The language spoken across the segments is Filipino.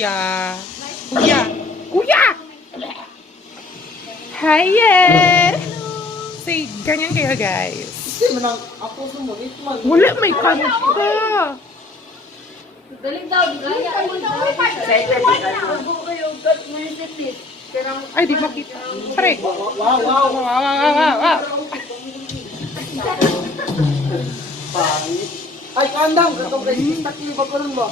kuya. Kuya! Kuya! Hiya! Say, ganyan kayo guys. Wala, may kanta. Galing daw, di kaya. Ay, di makita. Pare. Wow. Ay, kandang! Katong guys, takli ba ko rin ba?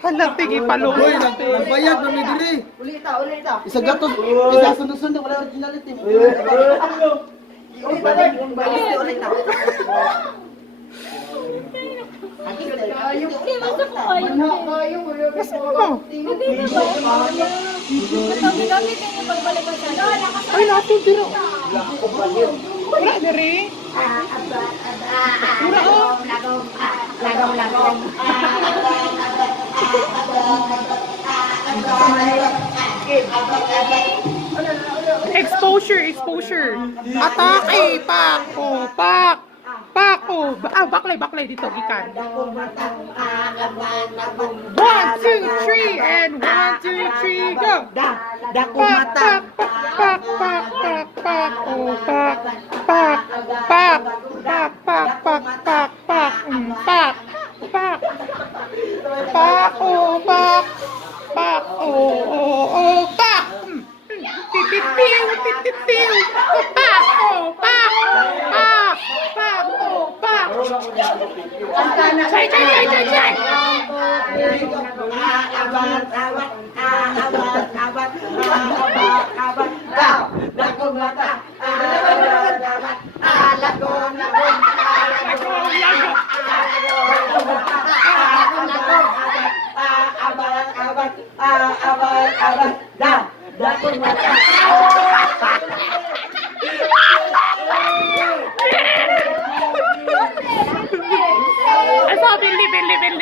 Hala, tigi palungoy. Bayad na may diri. Ulita. Isa gatos, isa sunod-sunod, wala originality. Ay, natin dito. Wala diri. Exposure. Atake, Pako. Baklay dito, gikan. 1, 2, 3, and 1, 2, 3, go! Pak.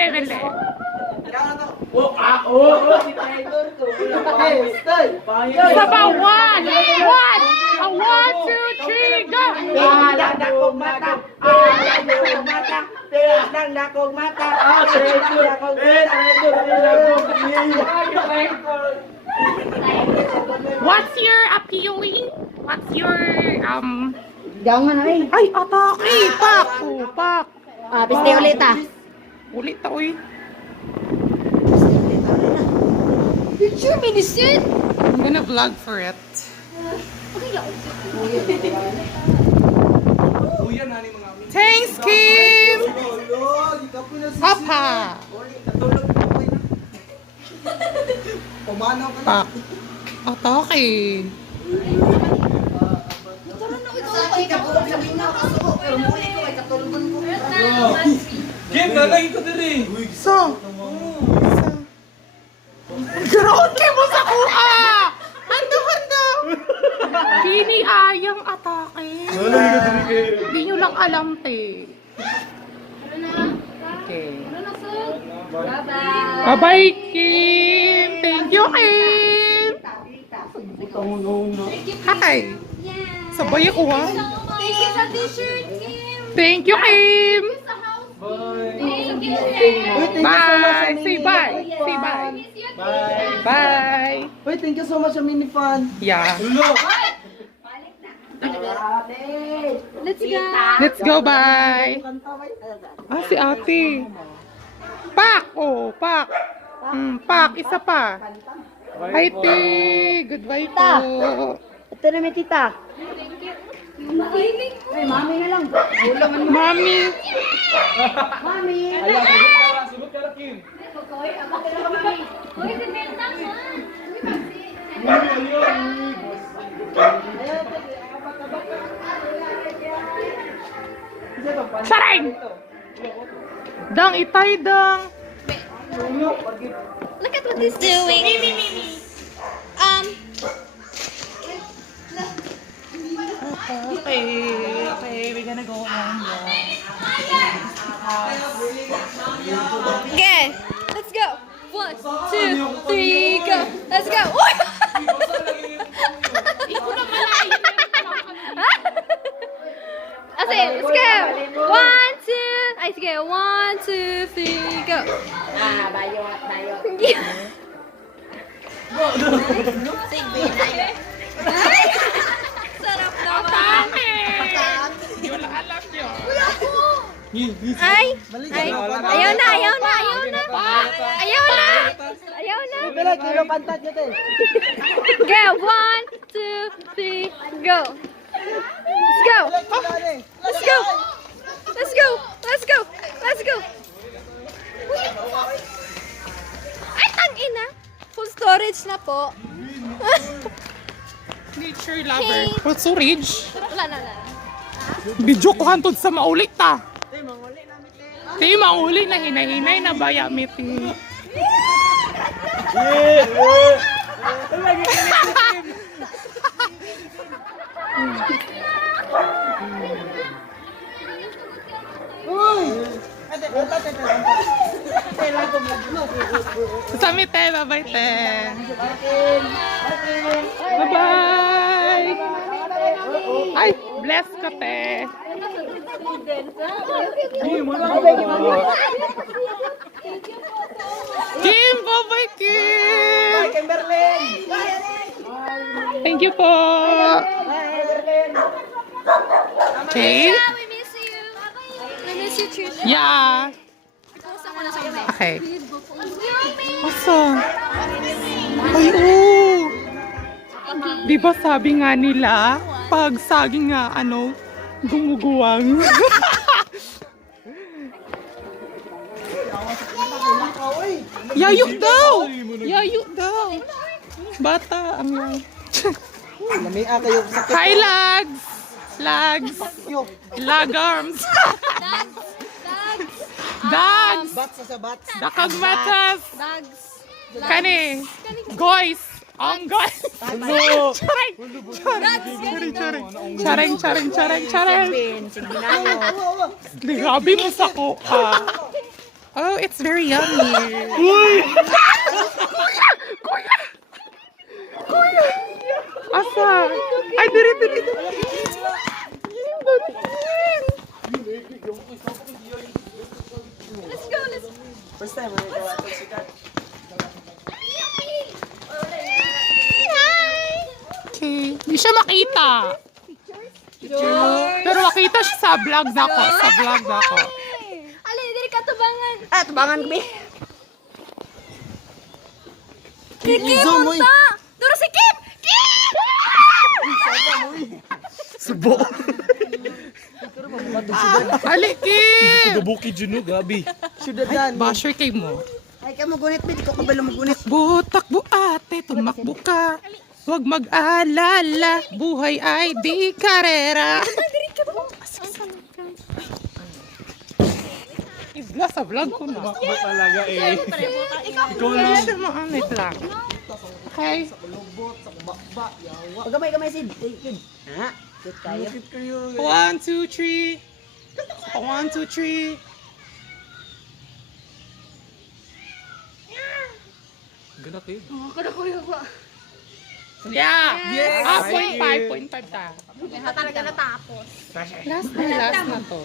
Bili. Sabaw, 1, 2, 3, go! What's your appealing? What's your Jangan ay. Ay, atake! Pak! Piste ulita. Ulit ta, uy. Picture medicine. I'm gonna vlog for it. Thanks, Kim! Papa! Pak. Atake. Game na lang ito diri. So. Ground kayo mo sa kuha! Handa! Kini ayang atake. Hindi nyo lang alam, te. Okay. Bye-bye, Kim! Thank you, Kim! Hi! Sabay ako, ha? Thank you sa t-shirt, Kim. Thank you, Kim! Thank you. Bye! Say bye! Say bye! Bye! Wait, thank you so much sa mini fan. Yeah. Let's go. Let's go, bye! Ah, si ate. Pak! Oh, pak! Pak, isa pa. Hi, te! Goodbye po. Ito na may tita. Ay, mami na lang. Mami! Mami. Sugot ka na, Kim. Sareng! Dang, itay, dang. Look at what he's doing. Okay, we're gonna go home. Okay, let's go. 1, 2, 3, go. Let's go. Okay, let's go. 1, 2. I sige, 1, 2, 3, go. Bayot. Sarap naman. Hindi wala alam yun. Ay, ayaw na. Pila, kilo pantat nyo, te. Go, 1, 2, 3, go. Let's go. Let's go. Ay, tangina. Full storage na po. Nature lover. What's so rich? Wala na. Bidyo ko hantod sa maulit ta. Te, mauli na hinay-hinay na ba yamit eh. Sami te, bye-bye te. Bye-bye. Ay, bless ka te. Kim, bye-bye Kim. Kimberlyn! Thank you po. Okay. We miss you. We miss you, Trisha. Yeah. Pusa ko na sa ulit. Okay. Awesome. Ay, oo. Di ba sabi nga nila, pag saging nga, gumuguwang. Yayuk daw! Yayuk daw! Bata ang lang. Lamia kayo sa Hi, lags! Lags! Lagarms! Dags! bats sa bats. Dakag matas! Dogs. Kani! Guys! Ang guys! Charing! Charing! Grabe mo sa kuha. Oh, it's very yummy. Kuya! Asa? Ay, dito. Let's go. First time, ano ikaw ato sikat. Okay. Hindi siya makita. Pero makita siya sa vlog dako. Ali, dili ka tubangan. Tubangan kami. Kim, Zoom, oy. ta! Duro si Kim! Subo. Ali, Kim! Gabuki Juno, gabi. Syudad dan. Basher kay mo. Ay, ka magunit, bit. Ikaw kabalo magunit. Takbo ate, tumakbo ka. Huwag mag-alala, buhay ay di karera. Nasa vlog ko na. Bakbo talaga eh. Ikaw lang. Kasi maanit lang. Okay. Pag gamay Sid. Kid. Ha? Kid kayo. Bakit kayo? 1, 2, 3. 1, 2, 3. Ganda kayo. Kada ko yung ba? Yeah. Yes. Ah, 0.5 ta. Kaya talaga natapos. Last na to.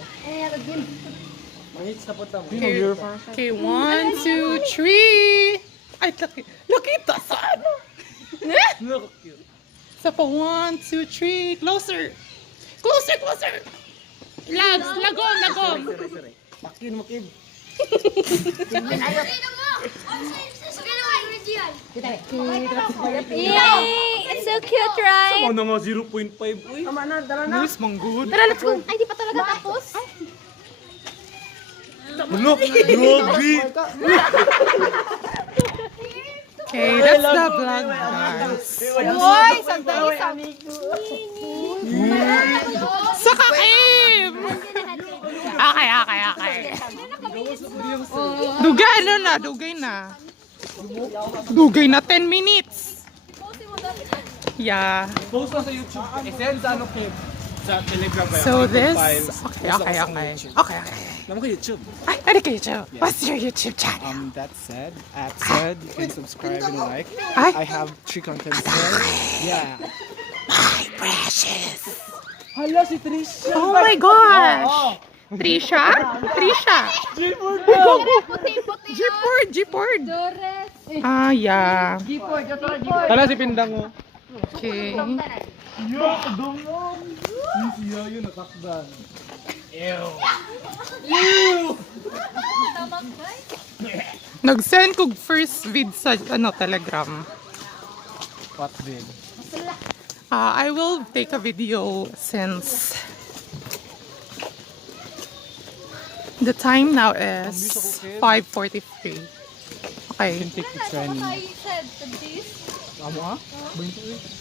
Manits na po tamo. Okay, 1, 2, 3. Ay, nakita sa ano? Look cute. Sa pa, 1, 2, 3. Closer. Closer. Lags, lagom. Makin mo Kid. Yay! It's so cute, right? Ano nga 0.5 uy. Tama na, tara na. Nice, manggod. Tara, let's go. Ay, di pa talaga tapos. Look, grabe. Okay, that's the vlog, guys. Hoy, sandali. Saka Kim! Okay. Dugay na. Dugay na 10 minutes. Yeah. Post na sa YouTube. I-send sa ano Kim? Sa Telegram ba? So this, Okay. okay. Naman ko YouTube. Ay, ano kayo, Joe? What's your YouTube channel? That said, you can subscribe and like. Ay, I have 3 contents there. Yeah. my precious. Hala si Trisha. Oh my gosh. Trisha? G-Pord. Dores. Ah, yeah. Hala si Pindang mo. Okay. Yo, dungog. Siya yun natakdan. Nag-send kog first vid sa Telegram. What din? I will take a video since the time now is 5:43. Okay. Take the training. said this. Amo ah?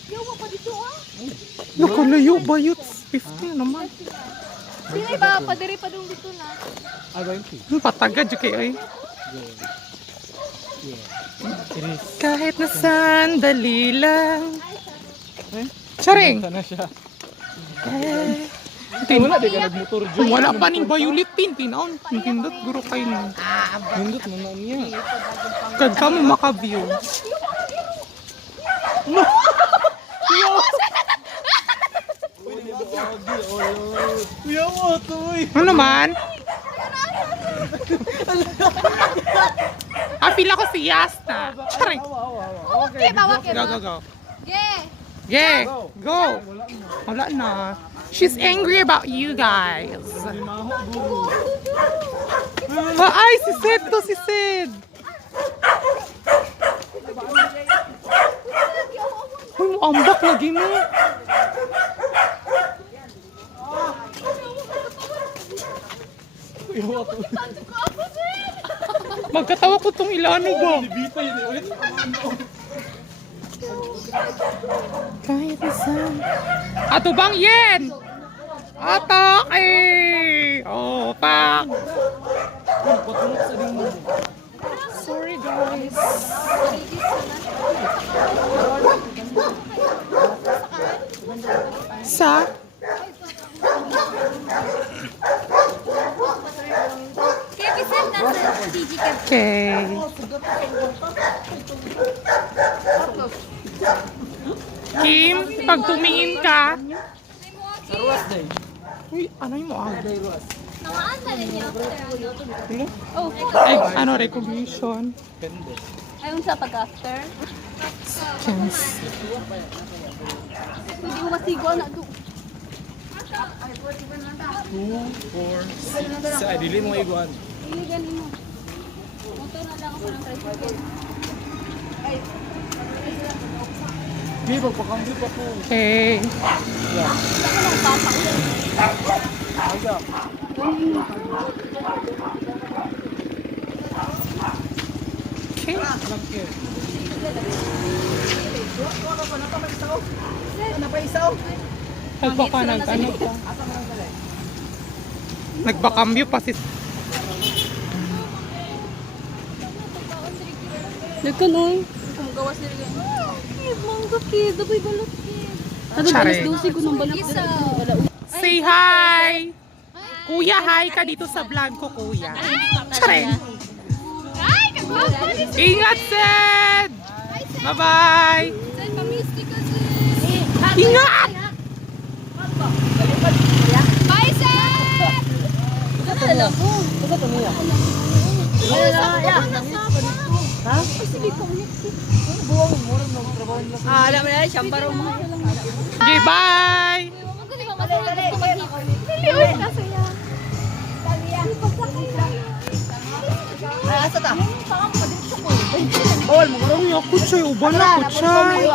Yawa pa dito ah. Nakalayo ba yun? 15 naman. Sila ba? Padiri pa dong dito na. Ah, 20. Patagad yung kayo eh. Kahit na sandali lang. Charing! Sana siya. Wala Di ka nagmotor dyan. Wala pa ning violet pin. Tinaon. Hindot guro kayo na. Hindot mo na niya. Kag kami maka-view. Kuya mo, tuloy. Ano man? Pila ko si Yasna. Charing! Okay, bawak yun. Go. Yeah. Yeah, go. Wala na. She's angry about you guys. Ay, si Sid to, si Sid. Uy, ambak lagi mo. Magkatawa ko tong ilano ba? Bita yun eh. Ulit. Kahit isang... Ato bang yen? Atake! Oh, pak! Sorry guys. Sa? Kaya kisan na sa DG Okay. Kim, pag tumingin ka... Uy, ano yung mga? Namaan na rin niya. Oh, Ay, ano, recognition. ayun sa pag-after. Chance. Hindi mo masigwa na doon. 2, 4, 6. Sa dili mo iguan. Iligan mo. Motor na lang ako ng tricycle. Di ba pakambi pa ko. Okay. Okay. Nagbaka ano pa. Nagbakambyo pa si... Nagkan oy. Kumugawas nila gan. Kid, mangga kid, dabay balot kid. Ano Tsare. balas dosi ko ng balot dito. Say hi! Kuya, hi ka dito sa vlog ko, kuya. Tsareng! Ay, kagwapo ni Ingat, Sed! Bye-bye! Sir, pamisti ka sis. Ingat! Bye, sir! Alam ko. Alam mo na, siyang baro mo. Okay, bye! Asa ta? All mo garo. Uy, ako chay. Uban ako chay.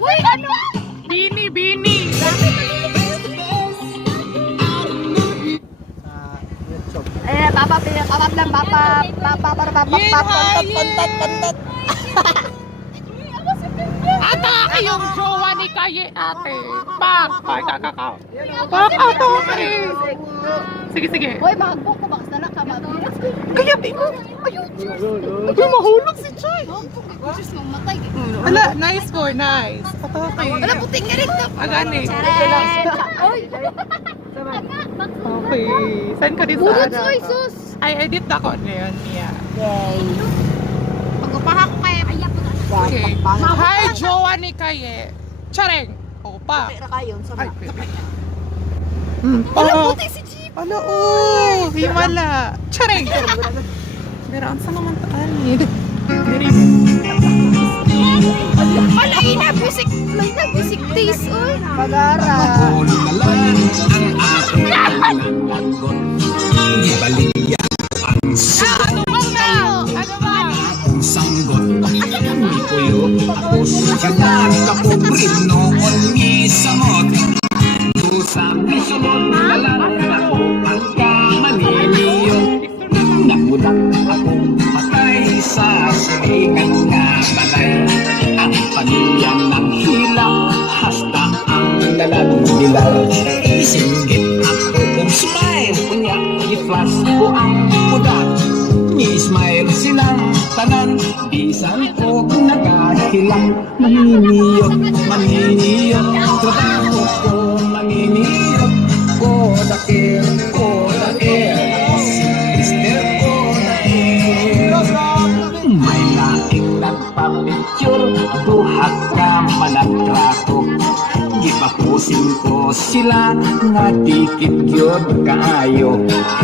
Uy, ano? Bini, bini! Yin, hi, yin! Atake yung jowa ni Kaye, ate. Pak! Pak, kakakaw. Pak, atake! Sige, sige. Uy, mahagbok ko bakas na lang ka mag-iras ko. Kaya, bino. Ayun, Ay, mahulog si Chay. Diyos mong matay. Ala, nice boy, nice. Atake. Wala puting ka rin to. Agani. Uy! Okay. Saan ka dito? Budot soy sus. Ay, edit ako ngayon, Mia. Yay. Pag-upaha ko kaya. Ay, po na. Okay. Hi, jowa ni Kaye. Chareng. Opa. Pera kayo sa Ay, mga. pepe. Wala Oh. puti si Jeep. Ala, oh. Himala. Chareng. Pero ang sa naman taanid. Wala ina, busik. May na busik taste, uy. Pagara. Ano bang na? Ano ba? Sanggot ni Puyo ako siyang kapubrin noon misamot Usap ni sunod nalang ako ang kamaniliyo Nagulat ako patay sa silingan nga balay Ang pamilya ng hilang hasta ang lalagdilaw Isinggit ako kung smile kunya i-flash ko ang pudak Ni-smile silang tanan Bisan ko nagahilang Maniniyot, maniniyot Trabaho ko maniniyot Kodakir, kodakir Ako si Mr. Kodakir May laing nagpapicture Duhat ka managtrato Gipapusin ko sila nga dikit yun kaayo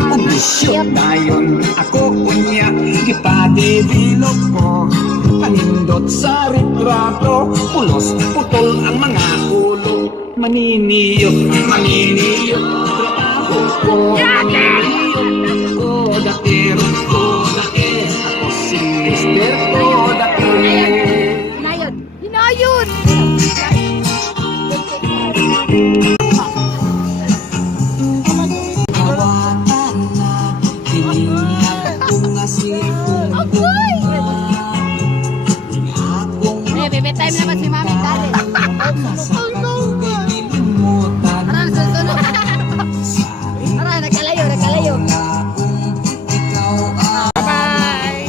Umisyot dayon ako kunya Gipadevelop ko Kanindot sa retrato Pulos putol ang mga ulo Maniniyot, maniniyot Trabaho ko maniniyot Kodakir, kodakir Ako si Mr. Kodakir Hinayon. Hinayon! Bebe, time naman si Mami Karen. Aran, susunod. Aran, nagkalayo, nagkalayo. Bye!